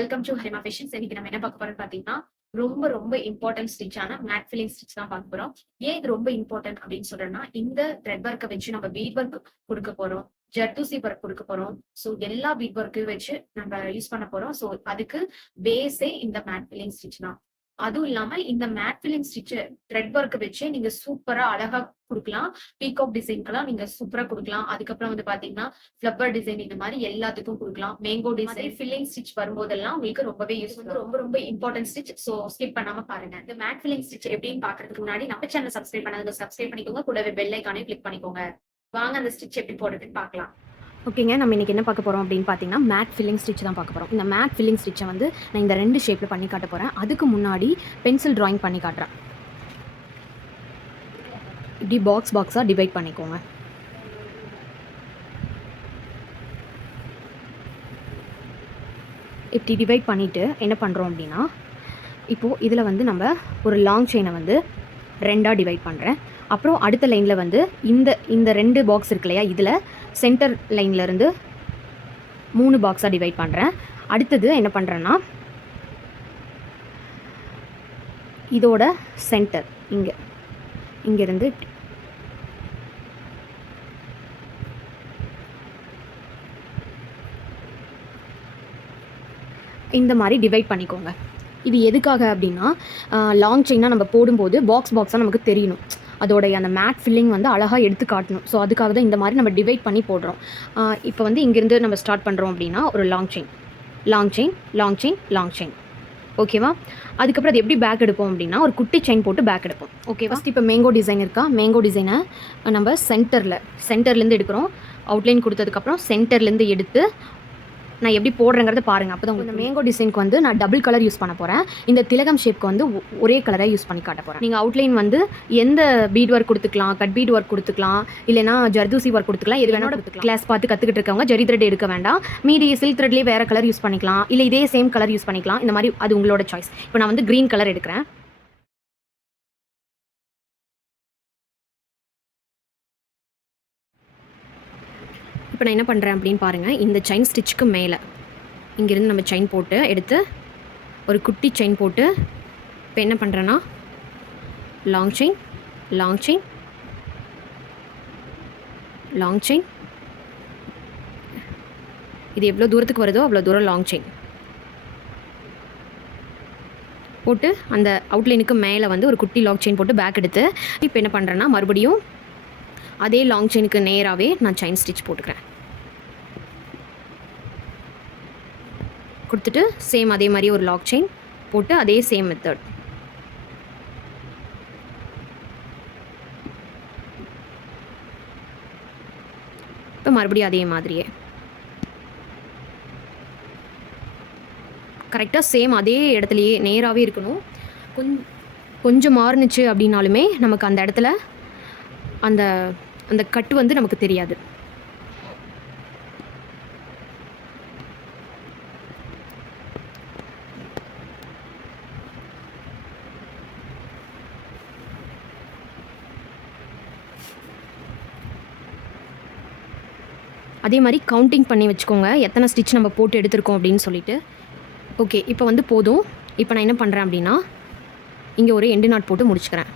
Welcome to Harima fashions. இன்னைக்கு நம்ம என்ன பார்க்க போறோம்னு பாத்தீங்கன்னா, ரொம்ப ரொம்ப இம்பார்ட்டன்ட் ஸ்டிச்சான மேட் ஃபில்லிங் ஸ்டிச் தான் பார்க்க போறோம். ஏன் இது ரொம்ப இம்பார்ட்டன்ட் அப்படின்னு சொல்றேன்னா, இந்த த்ரெட் ஒர்க்கை வச்சு நம்ம பீட் ஒர்க் கொடுக்க போறோம், ஜர்தூசி ஒர்க் கொடுக்க போறோம். ஸோ எல்லா பீட் ஒர்க்கையும் வச்சு நம்ம யூஸ் பண்ண போறோம். ஸோ அதுக்கு பேஸே இந்த மேட் ஃபில்லிங் ஸ்டிச் தான். அதுவும் இல்லாம இந்த mat filling stitch thread work வச்சு நீங்க சூப்பரா அழகா கொடுக்கலாம். பீகாக் டிசைன்க்கெல்லாம் நீங்க சூப்பரா கொடுக்கலாம். அதுக்கப்புறம் வந்து பாத்தீங்கன்னா ஃபிளவர் டிசைன் இந்த மாதிரி எல்லாத்துக்கும் கொடுக்கலாம். மேங்கோ டிசைன் ஃபில்லிங் ஸ்டிச் வரும்போதெல்லாம் உங்களுக்கு ரொம்பவே யூஸ்ஃபுல், ரொம்ப ரொம்ப இம்பார்ட்டன்ட் ஸ்டிச். ஸோ ஸ்கிப் பண்ணாம பாருங்க. இந்த மேட் ஃபில்லிங் ஸ்டிச் எப்படின்னு பாக்குறதுக்கு முன்னாடி நம்ம சேனல் சப்ஸ்கிரைப் பண்ணாதவங்க சப்ஸ்கிரைப் பண்ணிக்கோங்க. கூடவே பெல் ஐகானையும் கிளிக் பண்ணிக்கோங்க. வாங்க அந்த ஸ்டிச் எப்படி போடுறதுன்னு பார்க்கலாம். ஓகேங்க, நம்ம இன்றைக்கி என்ன பார்க்க போகிறோம் அப்படின்னு பார்த்தீங்கன்னா, மேட் ஃபில்லிங் ஸ்டிச் தான் பார்க்க போகிறோம். இந்த மேட் ஃபில்லிங் ஸ்டிச்சை வந்து நான் இந்த 2 ஷேப்பில் பண்ணி காட்ட போகிறேன். அதுக்கு முன்னாடி பென்சில் ட்ராயிங் பண்ணி காட்டுறேன். இப்படி பாக்ஸாக டிவைட் பண்ணிக்கோங்க. இப்படி டிவைட் பண்ணிவிட்டு என்ன பண்ணுறோம் அப்படின்னா, இப்போது இதில் வந்து நம்ம ஒரு லாங் செயினை வந்து 2ஆக டிவைட் பண்ணுறேன். அப்புறம் அடுத்த லைனில் வந்து இந்த 2 பாக்ஸ் இருக்கு இல்லையா, இதில் சென்டர் லைன்லேருந்து 3 பாக்ஸாக டிவைட் பண்ணுறேன். அடுத்தது என்ன பண்ணுறேன்னா, இதோட சென்டர் இங்கேருந்து இந்த மாதிரி டிவைட் பண்ணிக்கோங்க. இது எதுக்காக அப்படின்னா, லாங் செயினாக நம்ம போடும்போது பாக்ஸாக நமக்கு தெரியணும். அதோடைய அந்த மேட் ஃபில்லிங் வந்து அழகாக எடுத்து காட்டணும். ஸோ அதுக்காக தான் இந்த மாதிரி நம்ம டிவைட் பண்ணி போடுறோம். இப்போ வந்து இங்கேருந்து நம்ம ஸ்டார்ட் பண்ணுறோம் அப்படின்னா, ஒரு லாங் செயின் ஓகேவா. அதுக்கப்புறம் அது எப்படி பேக் எடுப்போம் அப்படின்னா, ஒரு குட்டி செயின் போட்டு பேக் எடுப்போம். ஓகே, ஃபஸ்ட் இப்போ மேங்கோ டிசைன் இருக்கா, மேங்கோ டிசைனை நம்ம சென்டர்லேருந்து எடுக்கிறோம். அவுட்லைன் கொடுத்ததுக்கப்புறம் சென்டர்லேருந்து எடுத்து நான் எப்படி போடுறேங்கிறத பாருங்கள். அப்போ தான் இந்த மேங்கோ டிசைனுக்கு வந்து நான் டபுள் கலர் யூஸ் பண்ண போகிறேன். இந்த திலகம் ஷேப்க்கு வந்து ஒரே கலராக யூஸ் பண்ணி காட்ட போகிறேன். நீங்கள் அவுட்லைன் வந்து எந்த பீட் ஒர்க் கொடுத்துக்கலாம், கட் பீட் ஒர்க் கொடுத்துக்கலாம், இல்லைனா ஜர்தூசி ஒர்க் கொடுத்துக்கலாம், எது வேணால் கொடுத்துக்கலாம். கிளாஸ் பார்த்து கற்றுக்கிட்டு இருக்கவங்க ஜரி த்ரெட் எடுக்க வேண்டாம். மீதி சில்க் த்ரெட்லேயே வேறு கலர் யூஸ் பண்ணிக்கலாம், இல்லை இதே சேம் கலர் யூஸ் பண்ணிக்கலாம். இந்த மாதிரி அது உங்களோட சாய்ஸ். இப்போ நான் வந்து க்ரீன் கலர் எடுக்கிறேன். இப்போ நான் என்ன பண்ணுறேன் அப்படின்னு பாருங்கள். இந்த செயின் ஸ்டிச்சுக்கு மேலே இங்கேருந்து நம்ம செயின் போட்டு எடுத்து ஒரு குட்டி செயின் போட்டு இப்போ என்ன பண்ணுறேன்னா, லாங் செயின் இது எவ்வளோ தூரத்துக்கு வருதோ அவ்வளோ தூரம் லாங் செயின் போட்டு அந்த அவுட்லைனுக்கு மேலே வந்து ஒரு குட்டி லாங் செயின் போட்டு பேக் எடுத்து இப்போ என்ன பண்ணுறேன்னா, மறுபடியும் அதே லாங் செயினுக்கு நேராகவே நான் செயின் ஸ்டிச் போட்டுக்கிறேன். கொடுத்துட்டு சேம் அதே மாதிரி ஒரு லாக் செயின் போட்டு அதே சேம் மெத்தட். இப்போ மறுபடியும் அதே மாதிரியே கரெக்டாக சேம் அதே இடத்துலையே நேராகவே இருக்கணும். கொஞ்சம் மாறுனுச்சு அப்படின்னாலுமே நமக்கு அந்த இடத்துல அந்த அந்த கட்டு வந்து நமக்கு தெரியாது. அதே மாதிரி கவுண்டிங் பண்ணி வச்சுக்கோங்க, எத்தனை ஸ்டிச் நம்ம போட்டு எடுத்துருக்கோம் அப்படின்னு சொல்லிட்டு. ஓகே, இப்போ வந்து போதும். இப்போ நான் என்ன பண்ணுறேன் அப்படின்னா, இங்கே ஒரு எண்டு நாட் போட்டு முடிச்சுக்கிறேன்.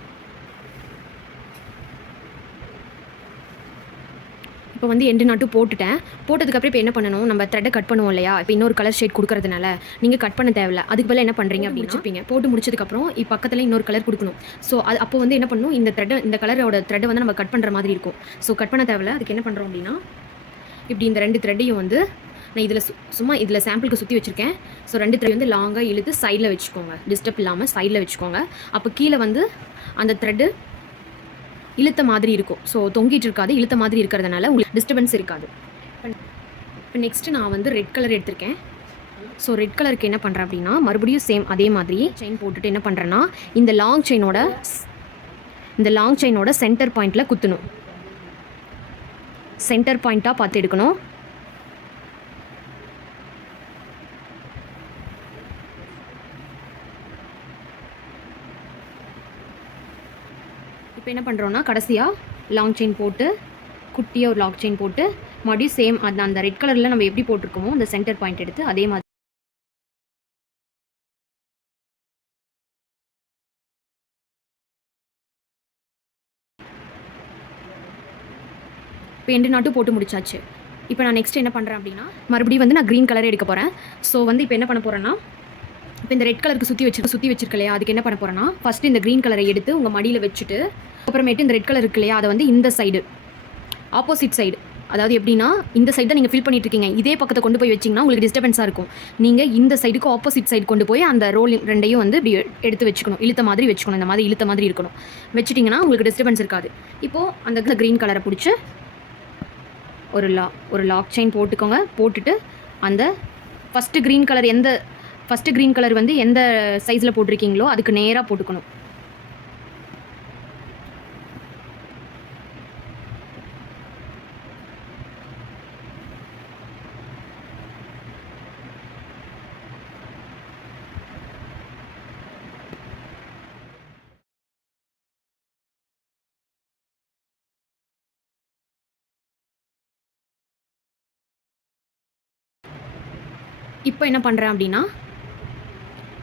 இப்போ வந்து எண்டு நாட்டும் போட்டதுக்கப்புறம் இப்போ என்ன பண்ணணும், நம்ம த்ரெட்டை கட் பண்ணுவோம் இல்லையா. இப்போ இன்னொரு கலர் ஷேட் கொடுக்கறதுனால நீங்கள் கட் பண்ண தேவையில்ல. அதுக்கு பதிலாக என்ன பண்ணுறீங்க அப்படின்னு வச்சுப்பீங்க. போட்டு முடிச்சதுக்கப்புறம் பக்கத்தில் இன்னொரு கலர் கொடுக்கணும். ஸோ அது அப்போ வந்து என்ன பண்ணணும், இந்த கலரோட த்ரெட்டை வந்து நம்ம கட் பண்ணுற மாதிரி இருக்கும். ஸோ கட் பண்ண தேவையில்ல. அதுக்கு என்ன பண்ணுறோம் அப்படின்னா, இப்படி இந்த 2 த்ரெட்டையும் வந்து நான் இதில் சாம்பிளுக்கு சுற்றி வச்சுருக்கேன். ஸோ 2 த்ரெட் வந்து லாங்காக இழுத்து சைடில் வச்சுக்கோங்க, டிஸ்டர்ப் இல்லாமல் சைடில் வச்சுக்கோங்க. அப்போ கீழே வந்து அந்த த்ரெட்டு இழுத்த மாதிரி இருக்கும். ஸோ தொங்கிட்டு இருக்காது, இழுத்த மாதிரி இருக்கிறதுனால உங்களுக்கு டிஸ்டர்பன்ஸ் இருக்காது. இப்போ நெக்ஸ்ட்டு நான் வந்து ரெட் கலர் எடுத்திருக்கேன். ஸோ ரெட் கலருக்கு என்ன பண்ணுறேன் அப்படின்னா, மறுபடியும் சேம் அதே மாதிரி செயின் போட்டுட்டு என்ன பண்ணுறேன்னா, இந்த லாங் செயினோட சென்டர் பாயிண்டில் குத்தணும். சென்டர் பாயிண்ட்டாக பார்த்து எடுக்கணும். இப்போ என்ன பண்ணுறோன்னா, கடைசியாக லாங் செயின் போட்டு குட்டியாக ஒரு லாக் செயின் போட்டு மறுபடியும் சேம் அந்த ரெட் கலரில் நம்ம எப்படி போட்டிருக்கோமோ அந்த சென்டர் பாயிண்ட் எடுத்து அதே மாதிரி இப்போ எண்டு நாட்டும் போட்டு முடிச்சாச்சு. இப்போ நான் நெக்ஸ்ட் என்ன பண்ணுறேன் அப்படின்னா, மறுபடியும் வந்து நான் க்ரீன் கலரே எடுக்க போகிறேன். ஸோ வந்து இப்போ என்ன பண்ண போகிறேன்னா, இப்போ இந்த ரெட் கலருக்கு சுற்றி வச்சிருக்கு இல்லையா, அதுக்கு என்ன பண்ண போகிறேன்னா, ஃபஸ்ட்டு இந்த க்ரீன் கலரை எடுத்து உங்கள் மடியில் வச்சுட்டு, அப்புறமேட்டு இந்த ரெட் கலர் இருக்கு இல்லையா, அதை வந்து இந்த சைடு ஆப்போசிட் சைடு, அதாவது எப்படின்னா இந்த சைடு தான் நீங்கள் ஃபில் பண்ணிட்டு இருக்கீங்க, இதே பக்கத்தை கொண்டு போய் வச்சிங்கன்னா உங்களுக்கு டிஸ்டர்பன்ஸாக இருக்கும். நீங்கள் இந்த சைடுக்கு ஆப்போசிட் சைடு கொண்டு போய் அந்த ரோல் ரெண்டையும் வந்து இப்படி எடுத்து வச்சுக்கணும், இழுத்த மாதிரி வச்சுக்கணும், இந்த மாதிரி இழுத்த மாதிரி இருக்கணும். வச்சுட்டிங்கன்னா உங்களுக்கு டிஸ்டர்பன்ஸ் இருக்காது. இப்போது அந்த க்ரீன் கலரை பிடிச்சி ஒரு லாக் செயின் போட்டுக்கோங்க. போட்டுட்டு அந்த ஃபஸ்ட்டு க்ரீன் கலர் வந்து எந்த சைஸில் போட்டிருக்கீங்களோ அதுக்கு நேராக போட்டுக்கணும். இப்போ என்ன பண்ணுறேன் அப்படின்னா,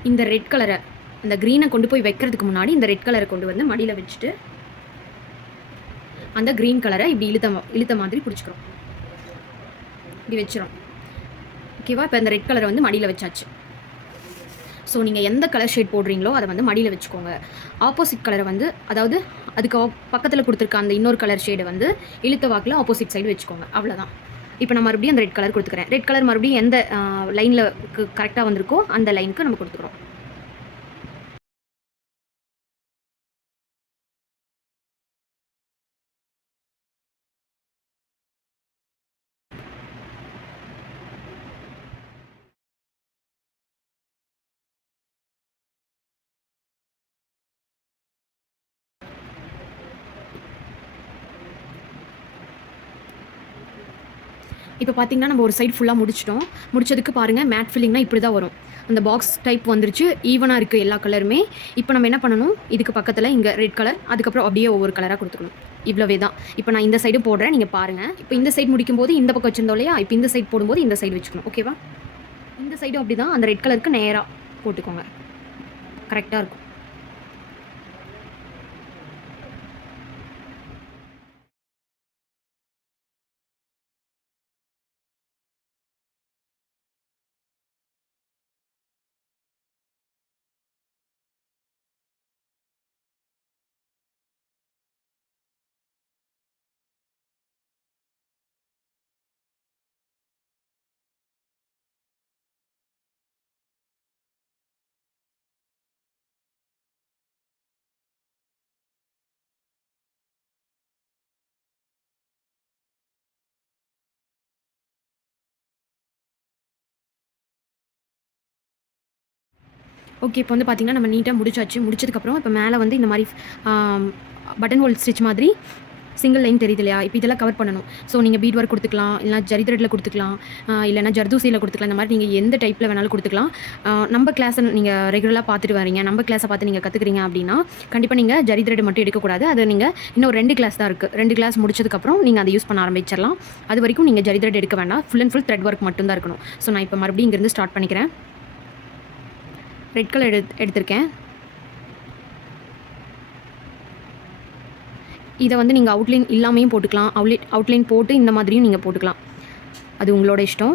இந்த ரெட் கலரை அந்த க்ரீனை கொண்டு போய் வைக்கிறதுக்கு முன்னாடி இந்த ரெட் கலரை கொண்டு வந்து மடியில் வச்சுட்டு அந்த க்ரீன் கலரை இப்படி இழுத்த மாதிரி பிடிச்சிக்கிறோம், இப்படி வச்சிரும். ஓகேவா? இப்போ இந்த ரெட் கலரை வந்து மடியில் வச்சாச்சு. ஸோ நீங்கள் எந்த கலர் ஷேட் போடுறீங்களோ அதை வந்து மடியில் வச்சுக்கோங்க. ஆப்போசிட் கலரை வந்து, அதாவது அதுக்கு பக்கத்தில் கொடுத்துருக்க அந்த இன்னொரு கலர் ஷேடை வந்து இழுத்த வாக்கில் ஆப்போசிட் சைடு வச்சுக்கோங்க. அவ்வளோதான். இப்போ நான் மறுபடியும் அந்த ரெட் கலர் கொடுத்துக்கிறேன். ரெட் கலர் மறுபடியும் எந்த லைனில் கரெக்டாக வந்திருக்கோ அந்த லைனுக்கு நம்ம கொடுத்துக்கிறோம். இப்போ பார்த்தீங்கன்னா நம்ம ஒரு சைடு ஃபுல்லாக முடிச்சிட்டோம். முடிச்சதுக்கு பாருங்கள், மேட் ஃபில்லிங்னா இப்படி தான் வரும். அந்த பாக்ஸ் டைப் வந்துருச்சு, ஈவனாக இருக்குது எல்லா கலருமே. இப்போ நம்ம என்ன பண்ணணும், இதுக்கு பக்கத்தில் இங்கே ரெட் கலர், அதுக்கப்புறம் அப்படியே ஒவ்வொரு கலராக கொடுத்துக்கணும். இவ்வளவே தான். இப்போ நான் இந்த சைடு போடுறேன், நீங்கள் பாருங்கள். இப்போ இந்த சைடு முடிக்கும்போது இந்த பக்கம் வச்சிருந்தோம் இல்லையா, இப்போ இந்த சைடு போடும்போது இந்த சைடு வச்சுக்கணும். ஓகேவா? இந்த சைடும் அப்படி தான், அந்த ரெட் கலருக்கு நேராக போட்டுக்கோங்க, கரெக்டாக இருக்கும். ஓகே, இப்போ வந்து பார்த்திங்கன்னா நம்ம நீட்டாக முடிச்சாச்சு. முடிச்சதுக்கப்புறம் இப்போ மேலே வந்து இந்த மாதிரி பட்டன் ஹோல் ஸ்டிச் மாதிரி சிங்கிள் லைன் தெரியுது இல்லையா, இப்போ இதெல்லாம் கவர் பண்ணணும். ஸோ நீங்கள் பீட் ஒர்க் கொடுத்துக்கலாம், இல்லைனா ஜரி த்ரெட்டில் கொடுத்துக்கலாம், இல்லைனா ஜர்தூசியில் கொடுத்துக்கலாம். இந்த மாதிரி நீங்கள் எந்த டைப்பில் வேணாலும் கொடுத்துக்கலாம். நம்ம கிளாஸை நீங்கள் ரெகுலராக பார்த்துட்டு வரீங்க, நம்ம கிளாஸை பார்த்து நீங்கள் கற்றுக்குறீங்க அப்படின்னா கண்டிப்பாக நீங்கள் ஜரி த்ரெட் மட்டும் எடுக்கக்கூடாது. அது நீங்கள் இன்னும் 2 கிளாஸ் தான் இருக்குது. 2 கிளாஸ் முடிச்சதுக்கப்புறம் நீங்கள் அதை யூஸ் பண்ண ஆரம்பிச்சிடலாம். அது வரைக்கும் நீங்கள் ஜரி த்ரெட் எடுக்க வேண்டாம், full and full thread work மட்டும் தான் இருக்கணும். ஸோ நான் இப்போ மறுபடியும் இங்கேருந்து ஸ்டார்ட் பண்ணிக்கிறேன். ரெட் கலர் எடுத்திருக்கேன். இதை வந்து நீங்கள் அவுட்லைன் இல்லாமையும் போட்டுக்கலாம், அவுட்லைன் போட்டு இந்த மாதிரியும் நீங்கள் போட்டுக்கலாம், அது உங்களோட இஷ்டம்.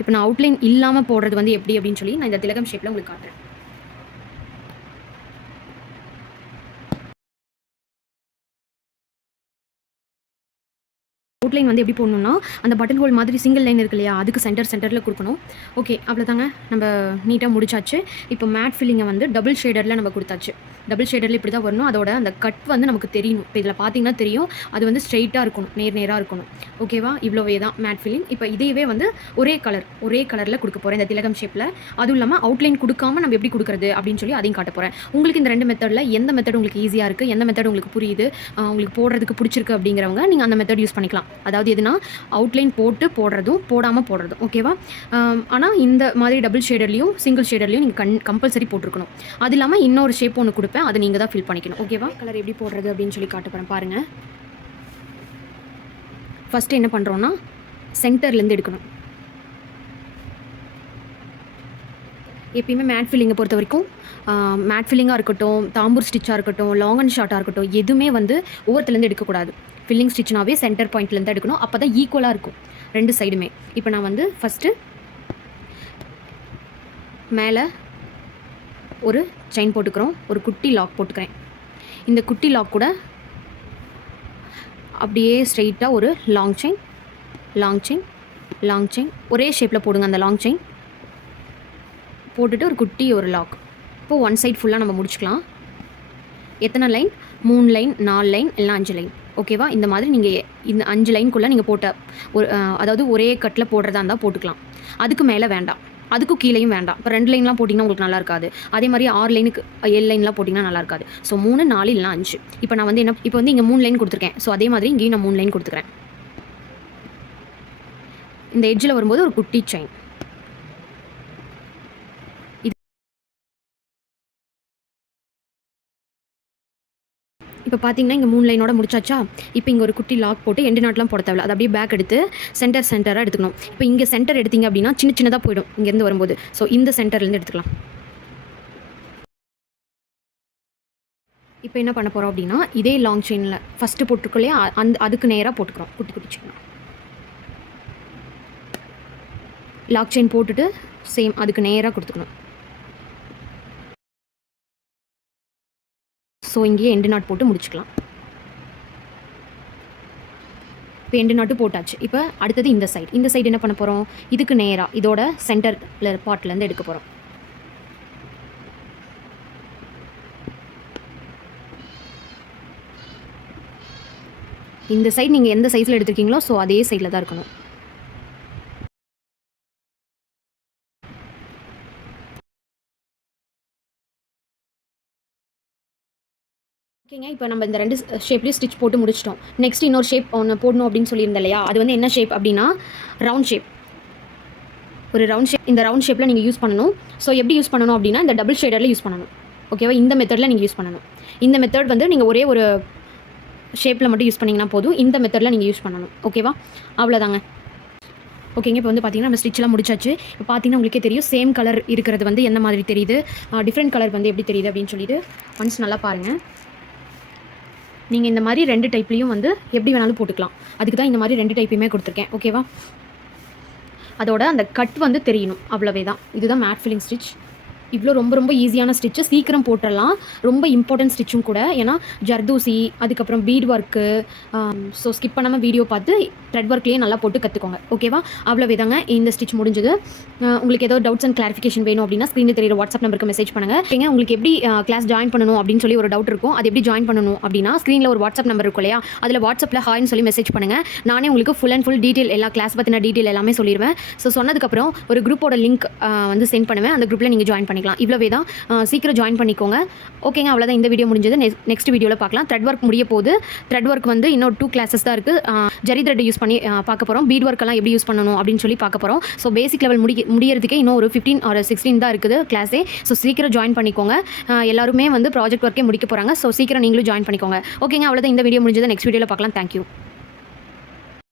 இப்போ நான் அவுட்லைன் இல்லாமல் போடுறது வந்து எப்படி அப்படின்னு சொல்லி நான் இந்த திலகம் ஷேப்பில் உங்களுக்கு காட்டுறேன். அவுட்லைன் வந்து எப்படி போடணும்னா, அந்த பட்டன் ஹோல் மாதிரி சிங்கிள் லைன் இருக்கு இல்லையா, அதுக்கு சென்டரில் கொடுக்கணும். ஓகே, அவ்வளோதாங்க, நம்ம நீட்டாக முடிச்சாச்சு. இப்போ மேட் ஃபில்லிங்கை வந்து டபுள் ஷேடரில் நம்ம கொடுத்தாச்சு. டபுள் ஷேடரில் இப்படி தான் வரணும். அதோட அந்த கட் வந்து நமக்கு தெரியணும். இப்போ இதில் பார்த்தீங்கன்னா தெரியும், அது வந்து ஸ்ட்ரெயிட்டாக இருக்கணும், நேராக இருக்கணும். ஓகேவா? இவ்வளோவே தான் மேட் ஃபில்லிங். இப்போ இதையவே வந்து ஒரே கலரில் கொடுக்க போகிறேன் இந்த திலகம் ஷேப்பில். அதுவும் இல்லாமல் அவுட்லைன் கொடுக்காம நம்ம எப்படி கொடுக்குறது அப்படின்னு சொல்லி அதையும் காட்ட போகிறேன். உங்களுக்கு இந்த 2 மெத்தடில் எந்த மெத்தட் உங்களுக்கு ஈஸியாக இருக்குது, எந்த மெத்தட் உங்களுக்கு புரியுது, உங்களுக்கு போடுறதுக்கு பிடிச்சிருக்கு அப்படிங்கிறவங்க நீங்கள் அந்த மெத்தட் யூஸ் பண்ணிக்கலாம். அதாவது எதுனா அவுட்லைன் போட்டு போடுறதும் போடாமல் போடுறதும். ஓகேவா? ஆனால் இந்த மாதிரி டபுள் ஷேடர்லையும் சிங்கிள் ஷேடர்லையும் நீங்கள் கம்பல்சரி போட்டிருக்கணும். அது இல்லாமல் இன்னொரு ஷேப் ஒன்று கொடுப்பேன், அதை நீங்கள் தான் ஃபில் பண்ணிக்கணும். ஓகேவா? கலர் எப்படி போடுறது அப்படின்னு சொல்லி காட்ட போகிறேன் பாருங்கள். ஃபஸ்ட்டு என்ன பண்ணுறோன்னா, சென்டர்லேருந்து எடுக்கணும். எப்பயுமே மேட் ஃபில்லிங்கை பொறுத்த வரைக்கும் மேட் ஃபில்லிங்காக இருக்கட்டும், தாம்பூர் ஸ்டிச்சாக இருக்கட்டும், லாங் அண்ட் ஷார்ட்டாக இருக்கட்டும், எதுவுமே வந்து ஒவ்வொருத்துலேருந்து எடுக்கக்கூடாது. ஃபில்லிங் ஸ்டிச்னாவே சென்டர் பாயிண்ட்லேருந்து எடுக்கணும். அப்போ தான் ஈக்குவலாக இருக்கும் 2 சைடுமே. இப்போ நான் வந்து ஃபஸ்ட்டு மேலே ஒரு செயின் போட்டுக்கிறோம், ஒரு குட்டி லாக் போட்டுக்கிறேன். இந்த குட்டி லாக் கூட அப்படியே ஸ்ட்ரெயிட்டாக ஒரு long chain, long chain, long chain ஒரே ஷேப்பில் போடுங்க. அந்த லாங் செயின் போட்டுட்டு ஒரு குட்டி ஒரு லாக். இப்போது 1 சைட் ஃபுல்லாக நம்ம முடிச்சுக்கலாம். எத்தனை லைன்? 3 லைன், 4 லைன், இல்லைனா 5 லைன். ஓகேவா? இந்த மாதிரி நீங்கள் இந்த 5 லைனுக்குள்ளே நீங்கள் போட்ட ஒரு அதாவது ஒரே கட்டில் போடுறதா இருந்தால் போட்டுக்கலாம். அதுக்கு மேலே வேண்டாம், அதுக்கும் கீழேயும் வேண்டாம். இப்போ 2 லைன்லாம் போட்டிங்கன்னா உங்களுக்கு நல்லா இருக்காது. அதே மாதிரி 6 லைனுக்கு 7 லைன்லாம் போட்டிங்கன்னா நல்லா இருக்காது. ஸோ 3, 4 இல்லைனா 5. இப்போ நான் வந்து இப்போ வந்து இங்கே 3 லைன் கொடுத்துருக்கேன். ஸோ அதே மாதிரி இங்கேயும் நான் 3 லைன் கொடுத்துக்கிறேன். இந்த எட்ஜில் வரும்போது ஒரு குட்டி செயின். இப்போ பார்த்தீங்கன்னா இங்கே 3 லைனோட முடிச்சாச்சா? இப்போ இங்கே ஒரு குட்டி லாக் போட்டு எண்டு நாட்லாம் போட தேவையில்ல. அது அப்படியே பேக் எடுத்து சென்டராக எடுத்துக்கணும். இப்போ இங்கே சென்டர் எடுத்தீங்க அப்படின்னா சின்னதாக போயிடும் இங்கேருந்து வரும்போது. ஸோ இந்த சென்டர்லேருந்து எடுத்துக்கலாம். இப்போ என்ன பண்ண போகிறோம் அப்படின்னா, இதே லாங் செயினில் ஃபஸ்ட்டு போட்டுருக்கோம் இல்லையா, அதுக்கு நேராக போட்டுக்கிறோம் குட்டி குட்டி செயின். லாக் செயின் போட்டுட்டு சேம் அதுக்கு நேராக கொடுத்துக்கணும். ஸோ இங்கேயே எண்டு நாட் போட்டு முடிச்சுக்கலாம். இப்போ எண்டு நாட்டு போட்டாச்சு. இப்போ அடுத்தது இந்த சைடு என்ன பண்ண போகிறோம்? இதுக்கு நேராக இதோட சென்டர் பார்ட்லேருந்து எடுக்க போகிறோம். இந்த சைடு நீங்கள் எந்த சைஸில் எடுத்துருக்கீங்களோ ஸோ அதே சைடில் தான் இருக்கணும். ஓகேங்க, இப்போ நம்ம இந்த 2 ஷேப்லேயும் ஸ்டிச் போட்டு முடிச்சிட்டோம். நெக்ஸ்ட் இன்னொரு ஷேப் ஒன்று போடணும் அப்படின்னு சொல்லியிருந்தேன் இல்லையா? அது வந்து என்ன ஷேப் அப்படின்னா ரவுண்ட் ஷேப். ஒரு ரவுண்ட் ஷேப். இந்த ரவுண்ட் ஷேப்பில் நீங்கள் யூஸ் பண்ணணும். ஸோ எப்படி யூஸ் பண்ணணும் அப்படின்னா இந்த டபுள் ஷேடரில் யூஸ் பண்ணணும். ஓகேவா? இந்த மெத்தடில் நீங்கள் யூஸ் பண்ணணும். இந்த மெத்தட் வந்து நீங்கள் ஒரே ஒரு ஷேப்பில் மட்டும் யூஸ் பண்ணிங்கன்னா போதும். இந்த மெத்தடில் நீங்கள் யூஸ் பண்ணணும். ஓகேவா? அவ்வளோதாங்க. ஓகேங்க, இப்போ வந்து பார்த்தீங்கன்னா நம்ம ஸ்டிச்லாம் முடிச்சாச்சு. இப்போ பார்த்தீங்கன்னா உங்களுக்கே தெரியும் சேம் கலர் இருக்கிறது வந்து எந்த மாதிரி தெரியுது, டிஃப்ரெண்ட் கலர் வந்து எப்படி தெரியுது அப்படின்னு சொல்லிட்டு ஒன்ஸ் நல்லா பாருங்கள். நீங்கள் இந்த மாதிரி 2 டைப்லேயும் வந்து எப்படி வேணாலும் போட்டுக்கலாம். அதுக்கு தான் இந்த மாதிரி 2 டைப்பையுமே கொடுத்துருக்கேன். ஓகேவா? அதோட அந்த கட் வந்து தெரியணும், அவ்வளவே தான். இதுதான் மேட் ஃபில்லிங் ஸ்டிச். இவ்வளோ ரொம்ப ஈஸியான ஸ்டிச்சு, சீக்கிரம் போட்டுடலாம். ரொம்ப இம்பார்ட்டன்ட் ஸ்டிச்சும் கூட. ஏன்னா ஜர்தூசி, அதுக்கப்புறம் பீட் ஒர்க்கு. ஸோ ஸ்கிப் பண்ணாமல் வீடியோ பார்த்து த்ரெட் ஒர்க்லேயே நல்லா போட்டு கற்றுக்கோங்க. ஓகேவா? அவ்வளோ தாங்க இந்த ஸ்டிச் முடிஞ்சது. உங்களுக்கு ஏதோ டவுட்ஸ் அண்ட் கிளாரிஃபிகேஷன் வேணும் அப்படின்னா ஸ்க்ரீனில் தெரியுற வாட்ஸ்அப் நம்பருக்கு மெசேஜ் பண்ணுங்கள். ஏங்க உங்களுக்கு எப்படி கிளாஸ் ஜாயின் பண்ணணும் அப்படின்னு சொல்லி ஒரு டவுட் இருக்கும். அது எப்படி ஜாயின் பண்ணணும் அப்படின்னா ஸ்க்ரீனில் ஒரு வாட்ஸ்அப் நம்பர் இருக்கும் இல்லையா, அதில் வாட்ஸ்அப்பில் ஹாய்னு சொல்லி மெசேஜ் பண்ணுங்கள். நானே உங்களுக்கு ஃபுல் அண்ட் ஃபுல் டீட்டெயில் எல்லா கிளாஸ் பற்றின டீட்டெயில் எல்லாமே சொல்லிடுவேன். ஸோ சொன்னதுக்கப்புறம் ஒரு குரூப்போட லிங்க் வந்து சென்ட் பண்ணுவேன். அந்த குரூப்பில் நீங்கள் ஜாயின் பண்ணிக்கலாம். இவ்வளவே தான். சீக்கிரம் ஜாயின் பண்ணிக்கோங்க. ஓகேங்க, அவ்வளோதான். இந்த வீடியோ முடிஞ்சது. நெக்ஸ்ட் வீடியோவில் பார்க்கலாம். த்ரெட் ஒர்க் முடிய போகுது. த்ரெட் ஒர்க் வந்து இன்னொரு 2 கிளாஸஸ் தான் இருக்குது. ஜரி த்ரெட் யூஸ் பண்ணி பார்க்க போகிறோம். பீட் ஒர்க்கெல்லாம் எப்படி யூஸ் பண்ணணும் அப்படின்னு சொல்லி பார்க்க போகிறோம். ஸோ பேசிக் லெவல் முடியறதுக்கே இன்னும் ஒரு 15 or 16 தான் இருக்குது கிளாஸே. ஸோ சீக்கிரம் ஜாயின் பண்ணிக்கோங்க. எல்லாருமே வந்து ப்ராஜெக்ட் ஒர்க்கே முடிக்க போகிறாங்க. ஸோ சீக்கிரம் நீங்களும் ஜாயின் பண்ணிக்கோங்க. ஓகேங்க, அவ்வளோதான். இந்த வீடியோ முடிஞ்சது. நெக்ஸ்ட் வீடியோவில் பார்க்கலாம். தேங்க்யூ.